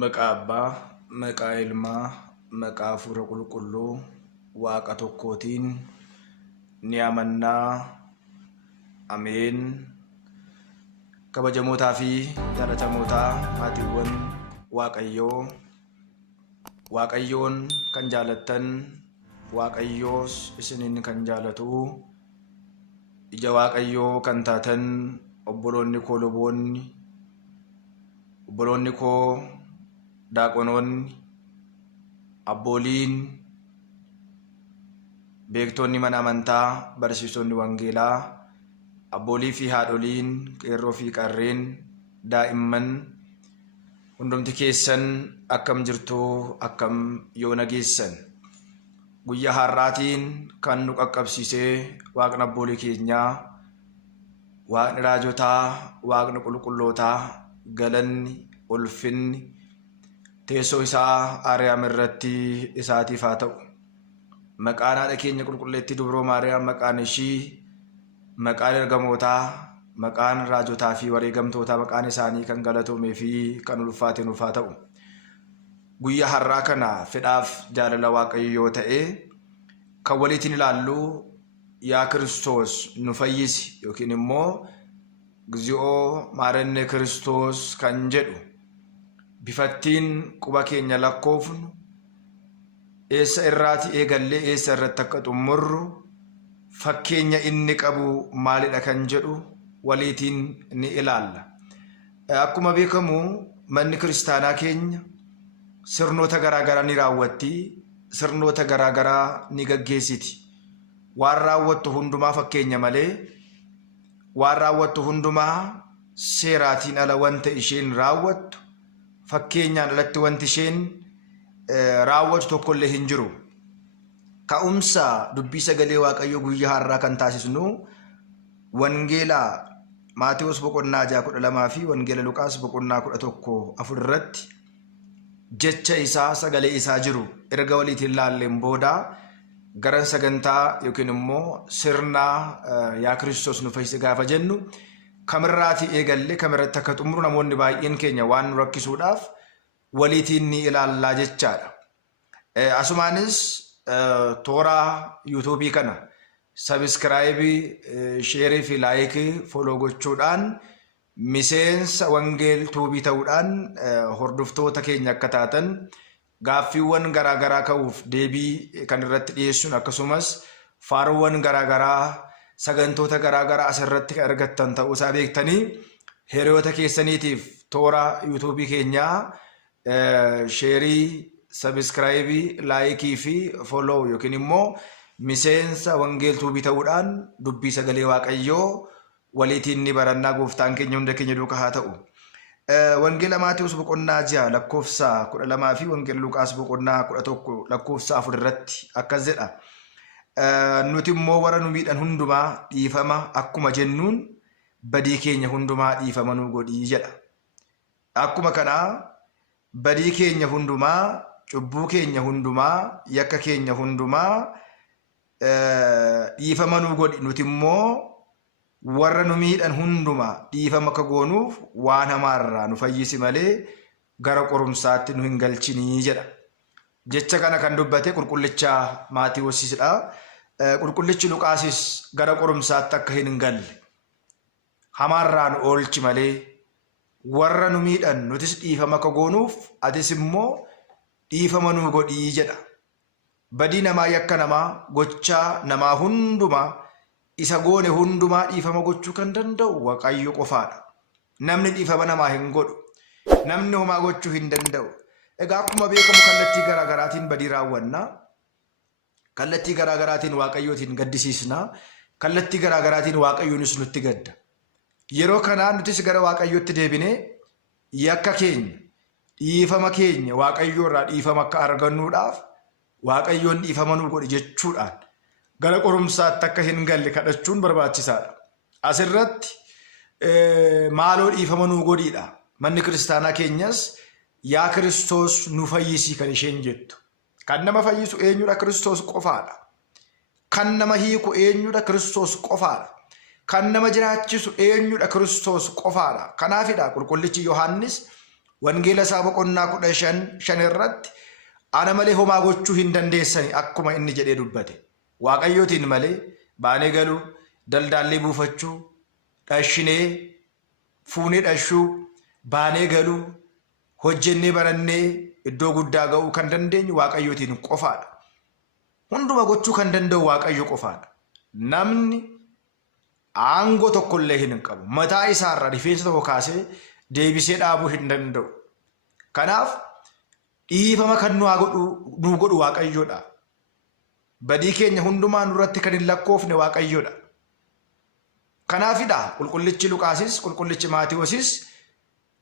Maqaa Abbaa, maqaa Ilmaa, maqaa Hafuura Qulqulluu, Waaqa tokkootiin ni amannaa. Ameen. Kabajamootaa fi jaallatamootaa maatiiwwan Waaqayyoo, Waaqayyoon kan jaalattan, Waaqayyoos isiniin kan jaalatu, ija Waaqayyoo kan taatan obboloonni koo luboonni, obboloonni koo daaqonoonni, abbooliin, beektonni mana amantaa, barsiisonni wangeelaa, abboolii fi haadholiin, qeerroo fi qarreen, daa'imman, hundumti keessan akkam jirtu, akkam yoo nageessan. Guyyaa har'aatiin kan nu qaqqabsiisee Waaqni abboolii keenyaa, Waaqni raajotaa, Waaqni qulqullootaa, galanni, ulfinni teessoo isaa Aariyaam irratti isaatiif haa ta'u. Maqaan haadha keenya qulqulleettii dubroo Maariyaam, maqaan ishii, maqaan ergamootaa, maqaan raajotaa fi wareegamtootaa, maqaan isaanii kan galatoomee fi kan ulfaate nuuf haa ta'u. Guyyaa har'aa kana fedhaaf jaalala Waaqayyoo ta'e kan waliitiin ilaallu yaa Kiristoos nu fayyisi yookiin immooግዚኦ ማረነ ክርስቶስ kan jedhu bifattiin quba keenya lakkoofnu eessa irraati eegallee eessa irratti akka xumurru fakkeenya inni qabu maalidha kan jedhu waliitiin ni ilaalla. Akkuma beekamu manni kiristaanaa keenya sirnoota garaagaraa ni raawwatti, sirnoota garaagaraa ni gaggeessiti. Waan raawwattu hundumaa fakkeenya malee, waan raawwattu hundumaa seeraatiin ala wanta isheen raawwattu, fakkeenyaan alatti wanti isheen raawwatu tokkollee hin jiru. Ka'umsa dubbii sagalee Waaqayyoo guyyaa har'aa kan taasisnu wangeela Maatewos boqonnaa 6:12 fi wangeela Luqaas boqonnaa 11:4 irratti jecha isaa sagalee isaa jiru erga waliitiin ilaalleen booda garan sagantaa yookiin immoo sirna yaa Kiristoos nu fayyise gaafa jennu kamirraati eegalle kamirratti akka xumuru namoonni baay'een keenya waan nu rakkisuudhaaf waliitiin ni ilaallaa jechaadha. Asumaanis toora yuutuubii kana sabiskiraayibii, sheerii fi laayikii foloo gochuudhaan miseensa wangeel tuubii ta'uudhaan hordoftoota keenya akka taatan gaaffiiwwan garaagaraa ka'uuf deebii kan irratti dhiyeessuun akkasumas faaruuwwan garaagaraa sagantoota garaagaraa asirratti argattan ta'uusaa beektanii hiriyoota keessaniitiif toora yuutuubii keenyaa sheerii, sabiskiraayibii, laayikii fi foloo yookiin immoo miseensa wangeel tuubii ta'uudhaan dubbii sagalee Waaqayyoo waliitiin ni barannaa. Gooftaan keenya hunda keenya duukaa haa ta'u. Wangeela Maatewos boqonnaa 6 lakkoofsa 12 fi wangeela Luqaas boqonnaa 11 lakkoofsa 4 irratti akkas jedha. Nuti immoo warra nu miidhan hundumaa dhiifama akkuma jennuun badii keenya hundumaa dhiifama nu godhii jedha. Akkuma kanaa badii keenya hundumaa, cubbuu keenya hundumaa, yakka keenya hundumaa dhiifama nu godhi. Nuti immoo warra nu miidhan hundumaa dhiifama akka goonuuf waan hamaarraa nu fayyisi malee gara qorumsaatti nu hin galchinii jedha. Jecha kana kan dubbate qulqullicha Maatewosiidha. Qulqullichi Luqaasis gara qorumsaatti akka hin galle hamaarraa nu oolchi malee warra nu miidhan nutis dhiifama akka goonuuf atis immoo dhiifama nu godhii jedha. Badii namaa, yakka namaa, gochaa namaa hundumaa isa goone hundumaa dhiifama gochuu kan danda'u Waaqayyo qofaadha. Namni dhiifama namaa hin godhu, namni homaa gochuu hin danda'u. Egaa akkuma beekamu kallattii garaagaraatiin badii raawwanna, kallattii garaagaraatiin Waaqayyootiin gaddisiisna, kallattii garaagaraatiin Waaqayyoonis nutti gadda. Yeroo kanaa nutis gara Waaqayyootti deebinee yakka keenya, dhiifama keenya Waaqayyoo irraa dhiifama akka argannuudhaaf Waaqayyoon dhiifama nu godhi jechuudhaan gara qorumsaatti akka hin galle kadhachuun barbaachisaadha. Asirratti maaloo dhiifama nu godhiidha. Manni kiristaanaa keenyas yaa Kiristoos nu fayyisi kan isheen jettu. Kan nama fayyisu eenyudha? Kiristoos qofaadha. Kan nama hiiku eenyudha? Kiristoos qofaadha. Kan nama jiraachisu eenyudha? Kiristoos qofaadha. Kanaafidha qulqullichi Yohaannis wangeela isaa boqonnaa 15 irratti ana malee homaa gochuu hin dandeessani akkuma inni jedhee dubbate. Waaqayyootiin malee baanee galuu, daldaallee buufachuu, dhashinee fuunee dhashuu, baanee galuu, hojjennee barannee iddoo guddaa ga'uu kan dandeenyu waaqayyootiin qofaadha. Hunduma gochuu kan danda'u waaqayyo qofaadha. Namni aangoo tokkollee hin qabu. Mataa isaarraa rifeensa tokko kaasee deebisee dhaabuu hin danda'u. Kanaaf dhiifama kan nu godhu waaqayyoodha. Badii keenya hundumaa nurratti kan hin lakkoofne waaqayyoodha. Kanaafidha qulqullichi Luqaasis qulqullichi Maatewoosis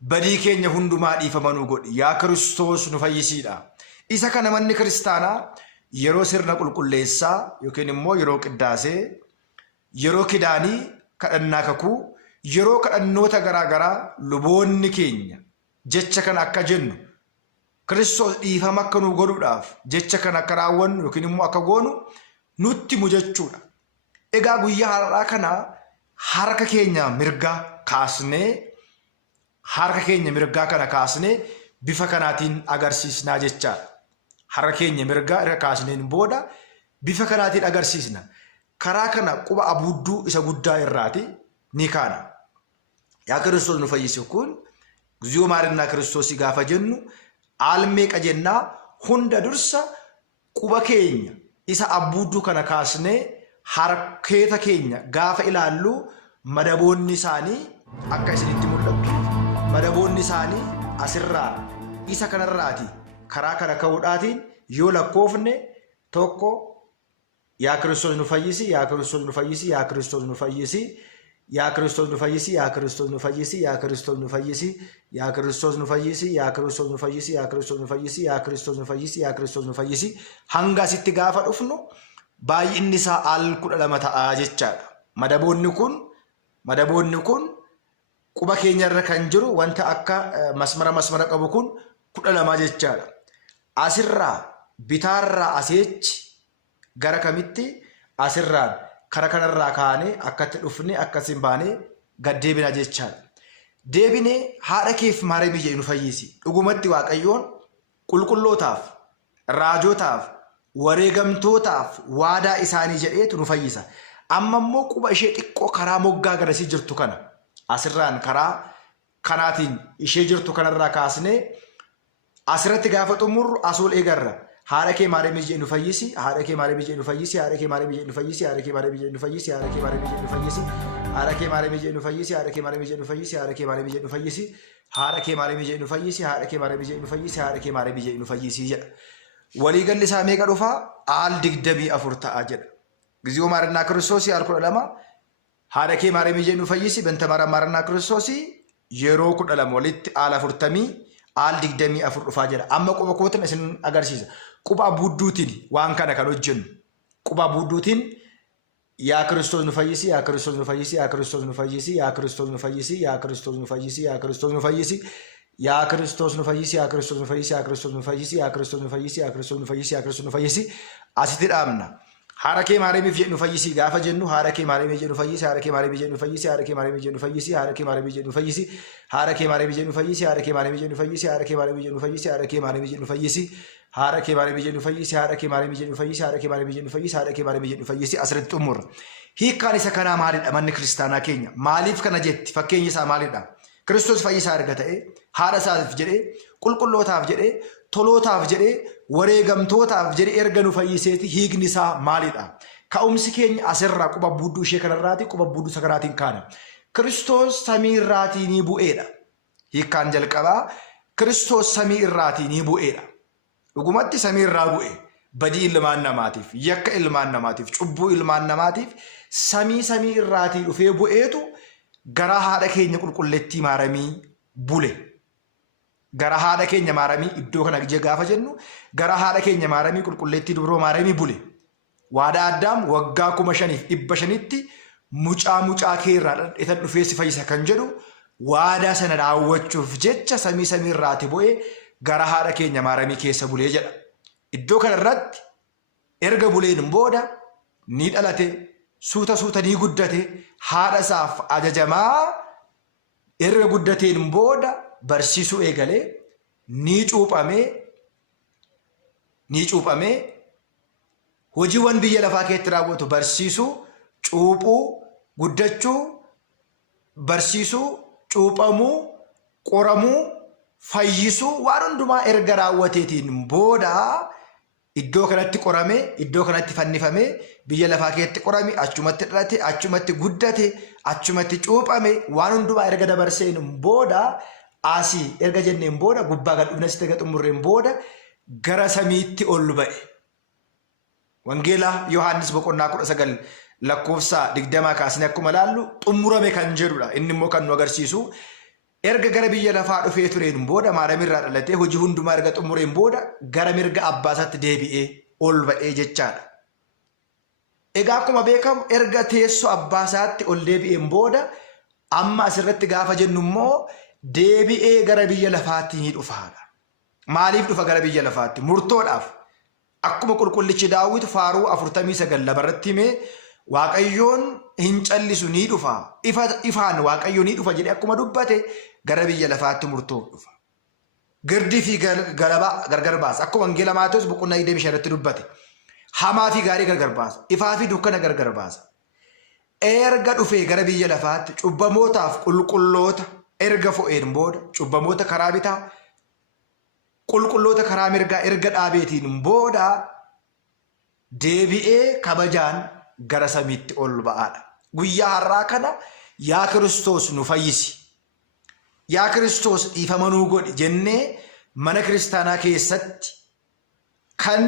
badii keenya hundumaa dhiifama nu godhi. Yaa Kiristoos nu fayyisiidha. Isa kana manni kiristaanaa yeroo sirna qulqulleessaa yookiin immoo yeroo qiddaasee, yeroo kidaanii kadhannaa kakuu, yeroo kadhannoota garaagaraa luboonni keenya jecha kana akka jennu Kiristoos dhiifama akka nu godhuudhaaf jecha kana akka raawwannu yookiin immoo akka goonu nutti mujachuudha. Egaa guyyaa har'aa kana harka keenya mirgaa kaasnee bifa kanaatiin agarsiisnaa jechaadha. Harka keenya mirgaa irra kaasneen booda bifa kanaatiin agarsiisna. Karaa kana quba abuudduu isa guddaa irraati ni kaana. Yaa Kiristoos nu fayyise kun guyyaa maarinnaa Kiristoosii gaafa jennu aalmeeqa jennaa hunda dursa quba keenya isa abuudduu kana kaasnee harkeeta keenya gaafa ilaallu madaboonni isaanii akka isinitti mul'atu. Madaboonni isaanii asirraa isa kanarraati. Karaa kana ka'uudhaatiin yoo lakkoofne tokko yaa Kiristoos nu fayyisi, yaa Kiristoos nu fayyisi, yaa Kiristoos nu fayyisi, yaa Kiristoos nu fayyisi, yaa Kiristoos nu fayyisi, yaa Kiristoos nu fayyisi, yaa Kiristoos nu fayyisi, yaa Kiristoos nu fayyisi, yaa Kiristoos nu fayyisi, yaa Kiristoos nu fayyisi, yaa Kiristoos nu fayyisi hanga asitti gaafa dhufnu baay'inni isaa al 12 ta'a jechaadha. Madaboonni kun quba keenya irra kan jiru wanta akka masmara qabu kun 12 jechaadha. Asirraa bitaarraa aseechi gara kamitti asirraan kara kanarraa kaanee akkatti dhufne akkasiin baanee gad deebina jechaadha. Deebinee haadha keef Maariyaam jedhee nu fayyisi. Dhugumatti Waaqayyoon qulqullootaaf, raajotaaf, wareegamtootaaf waadaa isaanii jedheetu nu fayyisa. Amma immoo quba ishee xiqqoo karaa moggaa garasii jirtu kana asirraan karaa kanaatiin ishee jirtu kanarraa kaasnee asirratti gaafa xumurru asuul eegarra. Haadha kee Maariyaam jedhee nu fayyisi, haadha kee Maariyaam jedhee nu fayyisi, haadha kee Maariyaam jedhee nu fayyisi, haadha kee Maariyaam jedhee nu fayyisi, haadha kee Maariyaam jedhee nu fayyisi, haadha kee Maariyaam jedhee nu fayyisi, haadha kee Maariyaam jedhee nu fayyisi, haadha kee Maariyaam jedhee nu fayyisi, haadha kee Maariyaam jedhee nu fayyisi, haadha kee Maariyaam jedhee nu fayyisi, haadha kee Maariyaam jedhee nu fayyisi jedha. Waliigalli isaa meeqa dhufaa? Al 24 ta'a jedha. Giziyoo maarinnaa Kiristoosii al 12 haadha kee Maariyaam jedhee nu fayyisi banta maarinnaa Kiristoosii yeroo 12 walitti al 40 al 24 dhufaa jedha. Amma quba kootan isin agarsiisa. Quba abuudduutiin waan kana kan hojjennu. Quba abuudduutiin yaa Kiristoos nu fayyisi, yaa Kiristoos nu fayyisi, yaa Kiristoos nu fayyisi, yaa Kiristoos nu fayyisi, yaa Kiristoos nu fayyisi, yaa Kiristoos nu fayyisi, yaa Kiristoos nu fayyisi, yaa Kiristoos nu fayyisi, yaa Kiristoos nu fayyisi, yaa Kiristoos nu fayyisi, yaa Kiristoos nu fayyisi, yaa Kiristoos nu fayyisi asitti dhaabna. Haadha kee Maariyaamiif jedhu nu fayyisi gaafa jennu haadha kee Maariyaam jedhu nu fayyisi, haadha kee Maariyaam jedhu nu fayyisi, haadha kee Maariyaam jedhu nu fayyisi, haadha kee Maariyaam jedhu nu fayyisi, haadha kee Maariyaam jedhu nu fayyisi, haadha kee Maariyaam jedhu nu fayyisi, haadha kee Maariyaam jedhu nu fayyisi, haadha kee Maariyaam jedhu nu fayyisi, haadha kee Maariyaam jedhu nu fayyisi, haadha kee Maariyaam jedhu nu fayyisi, haadha kee Maariyaam jedhu nu fayyisi, haadha kee Maariyaam jedhu nu fayyisi asirratti xumurra. Hiikkaan isa kanaa maalidha manni kiristaanaa keenya? Maaliif kana jetti? Fakkeenyi isaa maalidha? Kiristoos fayyisaa erga ta'e haadha isaatiif jedhee qulqullootaaf jedhee tolootaaf jedhee wareegamtootaaf jedhee erga nu fayyiseeti hiikni isaa maalidha? Ka'umsi keenya asirraa quba budduu ishee kanarraati quba budduu isa kanaatiin kaana. Kiristoos samii irraatii ni bu'eedha. Hiikkaan jalqabaa Kiristoos samii irraatii ni bu'eedha. Dhugumatti samii irraa bu'e badii ilmaan namaatiif, yakka ilmaan namaatiif, cubbuu ilmaan namaatiif samii irraatii dhufee bu'eetu gara haadha keenya qulqulleettii Maariyaamii bule. Gara haadha keenya Maariyaamii iddoo kana gaafa jennu gara haadha keenya Maariyaamii qulqulleettii dubroo Maariyaamii bule. Waada Addaam waggaa 5,500tti mucaa kee irraa dhadheetan dhufee si fayyisa kan jedhu waadaa sana raawwachuuf jecha samii irraati bu'ee gara haadha keenya Maariyaamii keessa bulee jedha. Iddoo kana irratti erga buleen booda ni dhalate, suuta ni guddate, haadha isaaf ajajamaa erga guddateen booda barsiisuu eegalee ni cuuphamee hojiiwwan biyya lafaa keessatti raawwatu barsiisuu, cuuphuu, guddachuu, barsiisuu, cuuphamuu, qoramuu, fayyisuu waan hundumaa erga raawwateetiin booda iddoo kanatti qoramee, iddoo kanatti fannifamee, biyya lafaa keessatti qorame, achumatti dhalate, achumatti guddate, achumatti cuuphame waan hundumaa erga dabarseen booda asii erga jenneen booda gubbaa gad dhufnes erga xumurreen booda gara samiitti ol ba'e. Wangeela Yohaannis boqonnaa 19 lakkoofsa 20 kaasnee akkuma laallu xumurame kan jedhudha. Inni immoo kan nu agarsiisu erga gara biyya lafaa dhufee tureen booda maaramirraa dhalatee hojii hundumaa erga xumureen booda gara mirga abbaasaatti deebi'ee ol ba'ee jechaadha. Egaa akkuma beekamu erga teessoo abbaasaatti ol deebi'een booda amma asirratti gaafa jennu immoo deebi'ee gara biyya lafaatti ni dhufaadha. Maaliif dhufa gara biyya lafaatti? Murtoodhaaf. Akkuma qulqullichi Daawit faaruu 49 labarratti himee Waaqayyoon hin callisu ni dhufa. Ifaan Waaqayyo ni dhufa jedhee akkuma dubbate gara biyya lafaatti murtoof dhufa. Girdii fi galabaa gargar baasa. Akkuma Wangeela Maatewos boqonnaa 25 irratti dubbate. Hamaa fi gaarii gargar baasa. Ifaa fi dukkana gargar baasa. Erga dhufee gara biyya lafaatti cubbamootaaf qulqulloota erga fo'een booda cubbamoota karaa bitaa qulqulloota karaa mirgaa erga dhaabeetiin booda deebi'ee kabajaan gara samiitti ol ba'aadha. Guyyaa har'aa kana yaa Kiristoos nu fayyisi, yaa Kiristoos dhiifama nuu godhi jennee mana kiristaanaa keessatti kan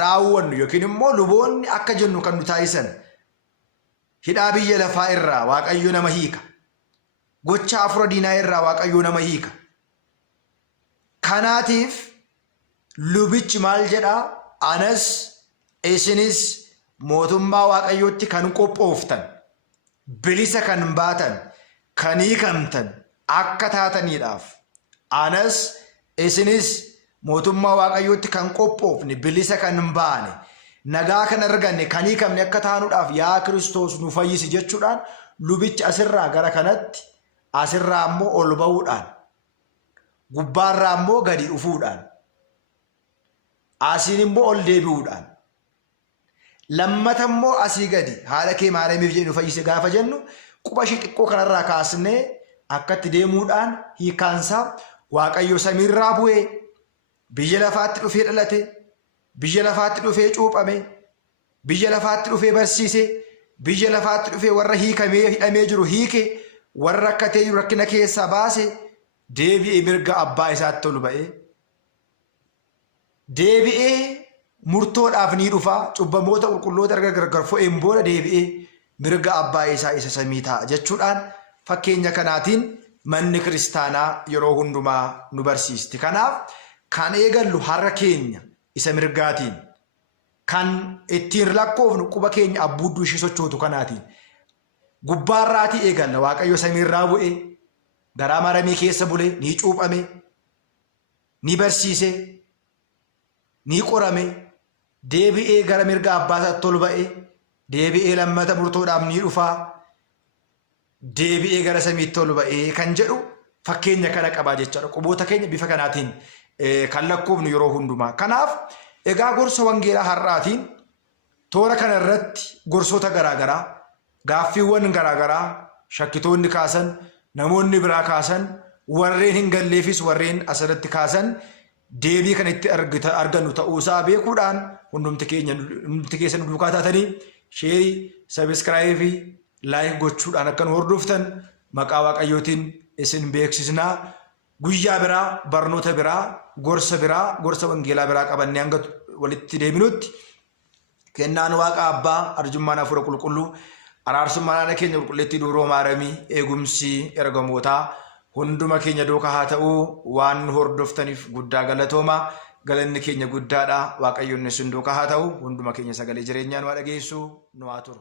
raawwannu yookiin immoo luboonni akka jennu kan nu taasisan hidhaa biyya lafaa irraa Waaqayyo nama hiika, gocha afura diinaa irraa Waaqayyo nama hiika. Kanaatiif lubichi maal jedhaa? Anas isinis mootummaa Waaqayyootti kan qophooftan, bilisa kan baatan, kan hiikamtan akka taataniidhaaf. Anas isinis mootummaa Waaqayyootti kan qophoofne, bilisa kan baane, nagaa kan arganne, kan hiikamne akka taanuudhaaf yaa Kiristoos nu fayyisi jechuudhaan lubichi asirraa gara kanatti, asirraa ammoo ol ba'uudhaan, gubbaarraa ammoo gadi dhufuudhaan, asiin immoo ol deebi'uudhaan, lammata immoo asii gadi haala kee maaramiif jedhu fayyise gaafa jennu quba ishee xiqqoo kanarraa kaasnee akkatti deemuudhaan hiikaansaa Waaqayyo samiirraa bu'ee biyya lafaatti dhufee dhalate, biyya lafaatti dhufee cuuphame, biyya lafaatti dhufee barsiise, biyya lafaatti dhufee warra hiikamee hidhamee jiru hiike, warra rakkatee jiru rakkina keessaa baase, deebi'ee mirga abbaa isaatti ol ba'ee deebi'ee murtoodhaaf ni dhufa. Cubbamoota qulqulloota erga gargar fo'een booda deebi'ee mirga abbaa isaa isa samii ta'a jechuudhaan fakkeenya kanaatiin manni kiristaanaa yeroo hundumaa nu barsiisti. Kanaaf kan eegallu har'a keenya isa mirgaatiin, kan ittiin lakkoofnu quba keenya abbuudduu ishee sochootu kanaatiin gubbaarraatii eegalla. Waaqayyo samiirraa bu'ee garaa maramii keessa bule, ni cuuphame, ni barsiise, ni qorame, deebi'ee gara mirga abbaa isaatti ol ba'e, deebi'ee lammata murtoodhaaf ni dhufaa, deebi'ee gara samiitti ol ba'ee kan jedhu fakkeenya kana qabaa jechaadha. Quboota keenya bifa kanaatiin kan lakkoofnu yeroo hundumaa. Kanaaf egaa gorsa wangeelaa har'aatiin toora kana irratti gorsoota garaagaraa, gaaffiiwwan garaagaraa shakkitoonni kaasan, namoonni biraa kaasan, warreen hin galleefis warreen asirratti kaasan deebii kan itti argannu ta'uusaa beekuudhaan hundumti keessa nu duukaa taatanii sheerii, sabiskiraaybii fi laayik gochuudhaan akka nu hordoftan maqaa Waaqayyootiin isin beeksisnaa. Guyyaa biraa, barnoota biraa, gorsa wangeelaa biraa qabannee hanga walitti deebinutti kennaan Waaqa Abbaa, arjummaan Hafuura Qulqulluu, araarsummaan haala keenya qulqulleettii dubroo maaramii, eegumsi ergamootaa hunduma keenya duukaa haa ta'uu. Waan nu hordoftaniif guddaa galatoomaa. Galanni keenya guddaadha. Waaqayyoon isin duukaa haa ta'u. Hunduma keenya sagalee jireenyaa nu haa dhageessu, nu haa turu.